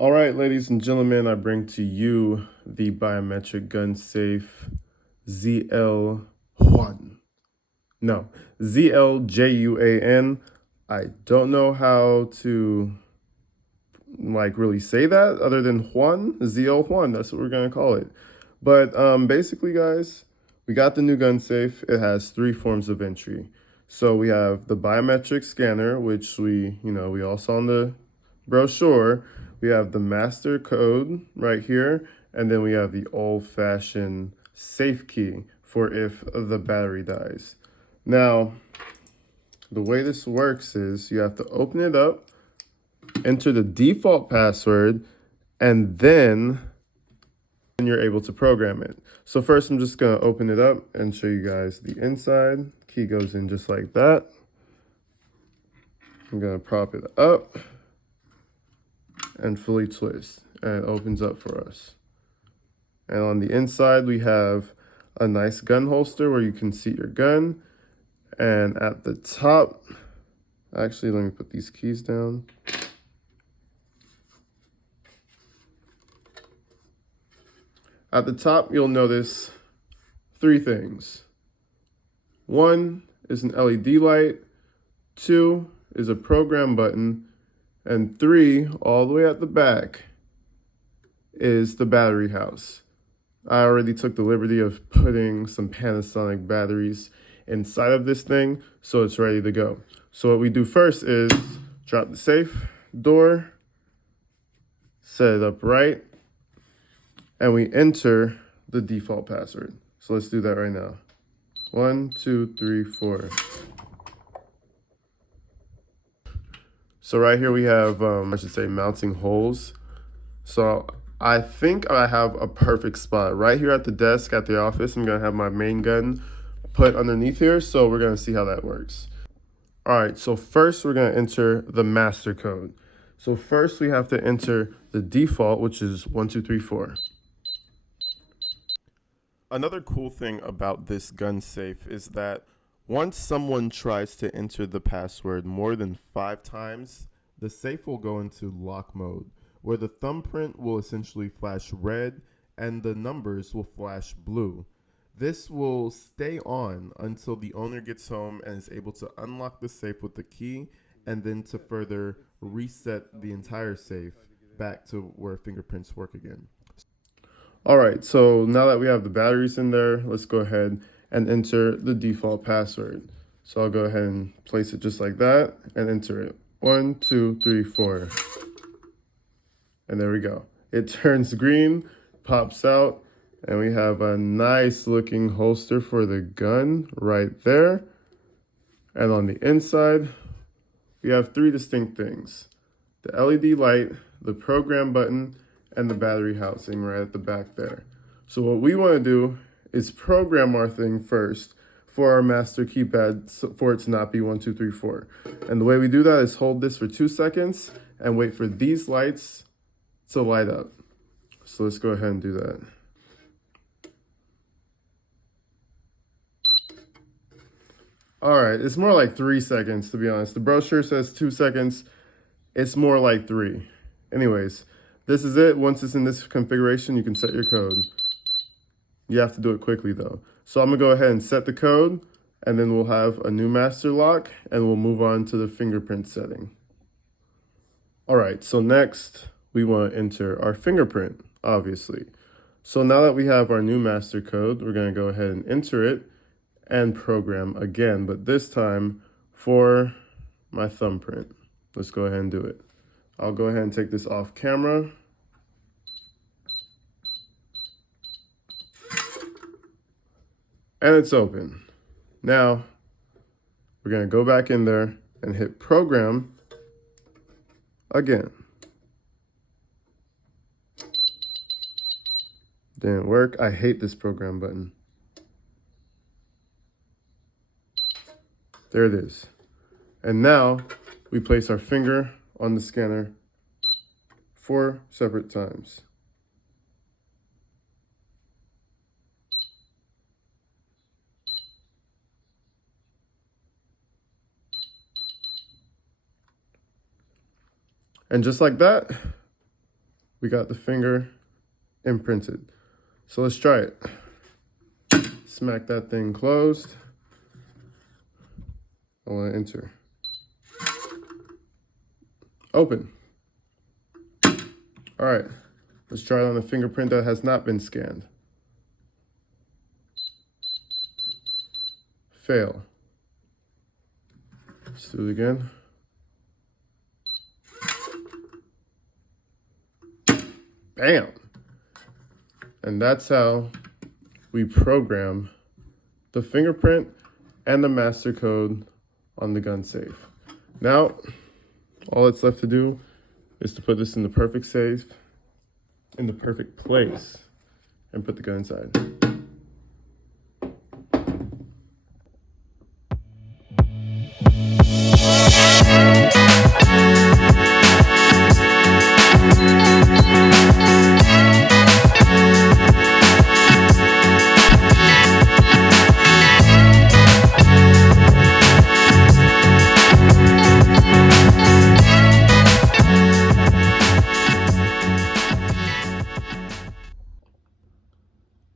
All right, ladies and gentlemen, I bring to you the Biometric Gun Safe ZL1. No, ZLJUAN. I don't know how to really say that other than Juan, ZL1. That's what we're gonna call it. But basically, guys, we got the new gun safe. It has 3 forms of entry. So we have the biometric scanner, which we all saw in the brochure. We have the master code right here, and then we have the old-fashioned safe key for if the battery dies. Now, the way this works is you have to open it up, enter the default password, and then you're able to program it. So first I'm just going to open it up and show you guys the inside. Key goes in just like that. I'm going to prop it up and fully twist, and it opens up for us. And on the inside we have a nice gun holster where you can seat your gun. And at the top, actually let me put these keys down. At the top, you'll notice 3 things. 1 is an LED light, 2 is a program button, and 3, all the way at the back, is the battery house. I already took the liberty of putting some Panasonic batteries inside of this thing, so it's ready to go. So what we do first is drop the safe door, set it up right, and we enter the default password. So let's do that right now. 1, 2, 3, 4. So right here we have, mounting holes. So I think I have a perfect spot. Right here at the desk at the office, I'm gonna have my main gun put underneath here. So we're gonna see how that works. All right, so first we're gonna enter the master code. So first we have to enter the default, which is 1, 2, 3, 4. Another cool thing about this gun safe is that once someone tries to enter the password more than 5 times, the safe will go into lock mode, where the thumbprint will essentially flash red and the numbers will flash blue. This will stay on until the owner gets home and is able to unlock the safe with the key, and then to further reset the entire safe back to where fingerprints work again. All right, so now that we have the batteries in there, let's go ahead and enter the default password. So I'll go ahead and place it just like that and enter it. 1, 2, 3, 4. And there we go. It turns green, pops out, and we have a nice looking holster for the gun right there. And on the inside, we have 3 distinct things: the LED light, the program button, and the battery housing right at the back there. So what we want to do is program our thing first for our master keypad for it to not be 1, 2, 3, 4. And the way we do that is hold this for 2 seconds and wait for these lights to light up. So let's go ahead and do that. All right, it's more like 3 seconds, to be honest. The brochure says 2 seconds. It's more like 3. Anyways, this is it. Once it's in this configuration, you can set your code. You have to do it quickly though. So I'm gonna go ahead and set the code, and then we'll have a new master lock, and we'll move on to the fingerprint setting. All right, so next we want to enter our fingerprint, obviously. So now that we have our new master code, we're gonna go ahead and enter it and program again, but this time for my thumbprint. Let's go ahead and do it. I'll go ahead and take this off camera. And it's open. Now, we're gonna go back in there and hit program again. Didn't work. I hate this program button. There it is. And now we place our finger on the scanner 4 separate times. And just like that, we got the finger imprinted. So let's try it. Smack that thing closed. I want to enter. Open. All right, let's try it on a fingerprint that has not been scanned. Fail. Let's do it again. Bam! And that's how we program the fingerprint and the master code on the gun safe. Now, all that's left to do is to put this in the perfect safe, in the perfect place, and put the gun inside.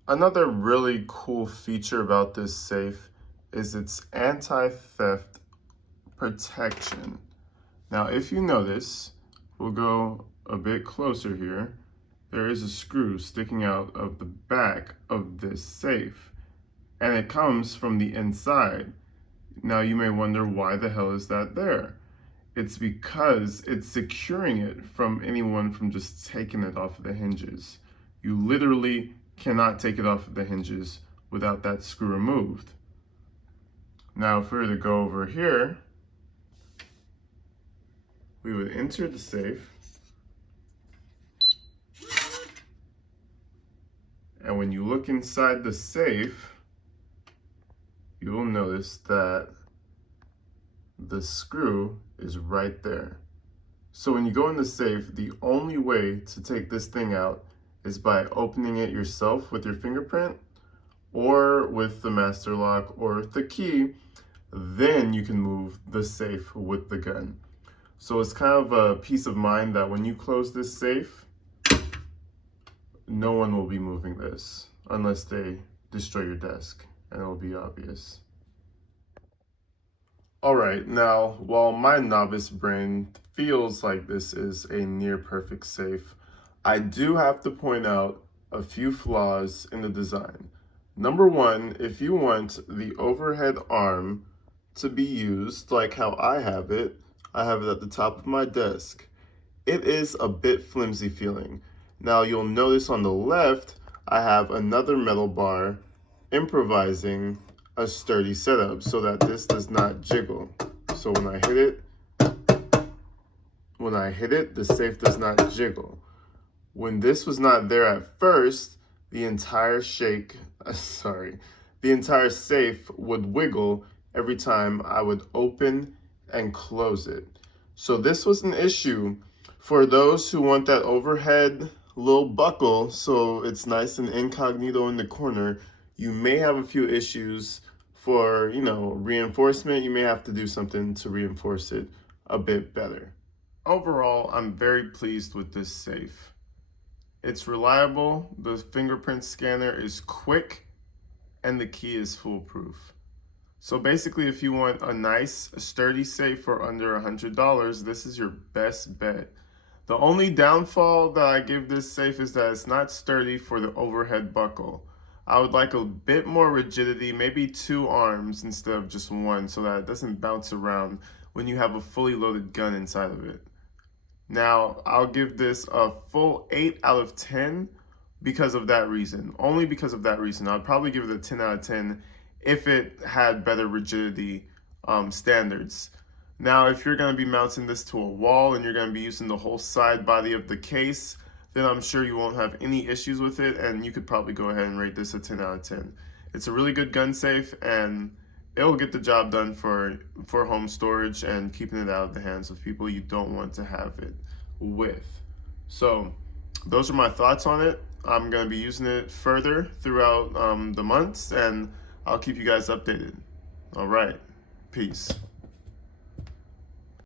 Another really cool feature about this safe is its anti-theft protection. Now, if you notice, we'll go a bit closer here. There is a screw sticking out of the back of this safe, and it comes from the inside. Now, you may wonder, why the hell is that there? It's because it's securing it from anyone from just taking it off of the hinges. You literally cannot take it off of the hinges without that screw removed. Now, if we were to go over here, we would enter the safe, and when you look inside the safe, you will notice that the screw is right there. So when you go in the safe, the only way to take this thing out is by opening it yourself with your fingerprint or with the master lock or the key. Then you can move the safe with the gun. So it's kind of a peace of mind that when you close this safe, no one will be moving this unless they destroy your desk, and it'll be obvious. All right, now, while my novice brain feels like this is a near perfect safe, I do have to point out a few flaws in the design. Number one, if you want the overhead arm to be used like how I have it at the top of my desk, it is a bit flimsy feeling. Now you'll notice on the left, I have another metal bar improvising a sturdy setup so that this does not jiggle. So when I hit it, the safe does not jiggle. When this was not there at first, the entire safe would wiggle every time I would open and close it. So this was an issue for those who want that overhead little buckle so it's nice and incognito in the corner. You may have a few issues for, reinforcement. You may have to do something to reinforce it a bit better. Overall, I'm very pleased with this safe. It's reliable, the fingerprint scanner is quick, and the key is foolproof. So basically, if you want a nice, sturdy safe for under $100, this is your best bet. The only downfall that I give this safe is that it's not sturdy for the overhead buckle. I would like a bit more rigidity, maybe 2 arms instead of just 1, so that it doesn't bounce around when you have a fully loaded gun inside of it. Now, I'll give this a full 8 out of 10 because of that reason. Only because of that reason. I'd probably give it a 10 out of 10 if it had better rigidity standards. Now, if you're going to be mounting this to a wall and you're going to be using the whole side body of the case, then I'm sure you won't have any issues with it, and you could probably go ahead and rate this a 10 out of 10. It's a really good gun safe, and it'll get the job done for home storage and keeping it out of the hands of people you don't want to have it with. So those are my thoughts on it. I'm going to be using it further throughout the months, and I'll keep you guys updated. All right, peace.